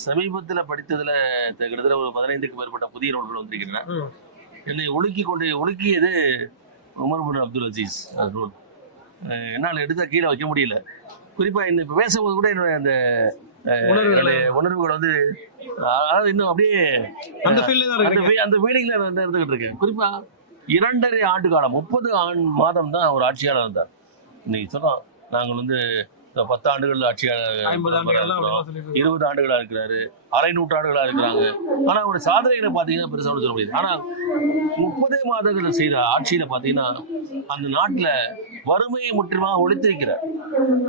சமீபத்தில் படித்ததுல கிட்டத்தட்ட ஒரு 15க்கும் மேற்பட்ட புதிய நூல்கள் வந்திருக்கின்றன. என்னை ஒழுக்கியது உமர் பின் அப்துல் அசீஸ் நூல். என்னால் எடுத்தா கீழே வைக்க முடியல. குறிப்பா இப்ப பேசும்போது கூட என்னுடைய அந்த உணர்வுகள் வந்து அதாவது இன்னும் அப்படியே அந்த ஃபீலிங்ல நான் இருந்துகிட்டு இருக்கேன். குறிப்பா 2.5 ஆண்டு காலம் 30 மாதம் தான் ஒரு ஆட்சியாளர் இருந்தார். இன்னைக்கு சொன்னோம் நாங்கள் வந்து 10 ஆண்டுகள் ஆட்சியாளர், 20 ஆண்டுகளா இருக்கிறாரு, அரை நூற்றாண்டுகளா இருக்கிறாங்க. ஆனா ஒரு சாதனைகளை பாத்தீங்கன்னா பெருசா சொல்ல முடியாது. ஆனா 30 மாதங்கள் செய்த ஆட்சியில பாத்தீங்கன்னா அந்த நாட்டுல வறுமையை முற்றிலுமாக ஒழித்திருக்கிறார்.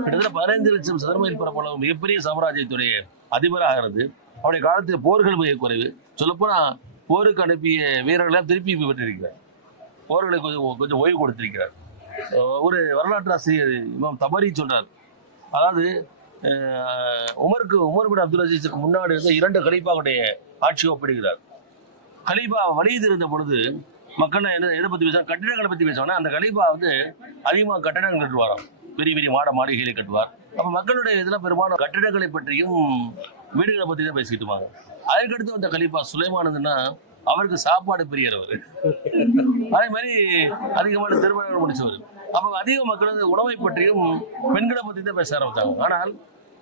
கிட்டத்தட்ட 15 லட்சம் சதுரமைல் பரப்பளவு மிகப்பெரிய சாம்ராஜ்யத்துடைய அதிபராக இருந்து அவருடைய காலத்தில் போர்கள் மிக குறைவு. சொல்லப்போனா போருக்கு அனுப்பிய வீரர்களை திருப்பி பெற்றிருக்கிறார். போர்களை கொஞ்சம் ஓய்வு கொடுத்திருக்கிறார். ஒரு வரலாற்று ஆசிரியர் இமாம் தபரி சொல்றார், அதாவது உமர் பின் அப்துல் அசீஸுக்கு முன்னாடி இருந்த 2 கலீஃபாவுடைய ஆட்சி ஒப்பிடுகிறார். கலீஃபா வலிது இருந்த பொழுது மக்கள் எதை பத்தி பேசுவாங்க, கட்டிடங்களை பத்தி பேசுவாங்க. அந்த கலீஃபா வந்து அதிகமாக கட்டடங்கள் கட்டுவாராம், பெரிய பெரிய மாளிகைகளை கட்டுவார். அப்ப மக்களுடைய இதெல்லாம் பெரும்பாலும் கட்டிடங்களை பற்றியும் வீடுகளை பத்தி தான் பேசிக்கிட்டு இருப்பாங்க. அதற்கடுத்து வந்த கலீஃபா சுலைமானதுன்னா அவருக்கு சாப்பாடு பிரியறவர், அதே மாதிரி அதிகமான திருமணங்கள் முடிச்சவர். அப்ப அதிக மக்கள் வந்து உணவை பற்றியும் பெண்களை பத்தி தான் பேச ஆரம்பிச்சாங்க. ஆனால்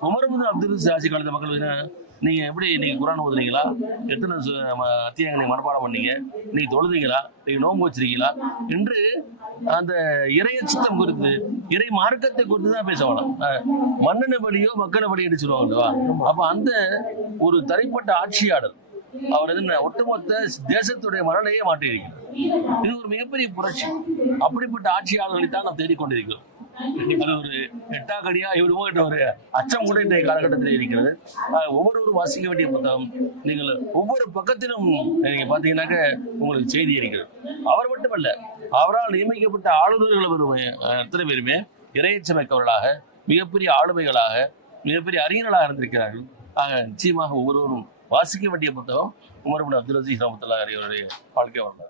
உமர் பின் அப்துல் அசீஸ் ஆட்சி காலத்து மக்கள் நீங்க எப்படி நீங்க குர்ஆன் ஓதுறீங்களா, எத்தனை அத்தியாயங்களை நீங்க மனப்பாடம் பண்ணீங்க, நீங்க தொழுதீங்களா, நீங்க நோன்பு வச்சிருக்கீங்களா என்று அந்த இறையச்சம் குறித்து, இறை மார்க்கத்தை குறித்து தான் பேசுவாங்க. மன்னனை வழியோ மக்களை வழி அடிச்சிருவாங்க. அப்ப அந்த ஒரு தனிப்பட்ட ஆட்சியாளர் அவர் ஒட்டுமொத்த தேசத்துடைய மனநிலையே மாற்றியிருக்கிறார். இது ஒரு மிகப்பெரிய புரட்சி. அப்படிப்பட்ட ஆட்சியாளர்களை தான் நாம் தேடிக்கொண்டிருக்கிறோம். அது ஒரு எட்டாக்கடியா இவருமோ என்ற ஒரு அச்சம் கூட இன்றைய காலகட்டத்தில் இருக்கிறது. ஒவ்வொருவரும் வாசிக்க வேண்டிய புத்தகம். நீங்கள் ஒவ்வொரு பக்கத்திலும் நீங்க பாத்தீங்கன்னாக்க உங்களுக்கு செய்தி இருக்கிறது. அவர் மட்டுமல்ல, அவரால் நியமிக்கப்பட்ட ஆளுநர்கள் அத்தனை பேருமே இறையச்சமிக்கவர்களாக, மிகப்பெரிய ஆளுமைகளாக, மிகப்பெரிய அறிஞர்களாக இருந்திருக்கிறார்கள். நிச்சயமாக ஒவ்வொருவரும் வாசிக்க வேண்டிய புத்தகம் உமர் பின் அப்துல் அசீஸ் ரஹ்மத்துல்லாஹி அலைஹி அவருடைய வாழ்க்கை வரலாறு.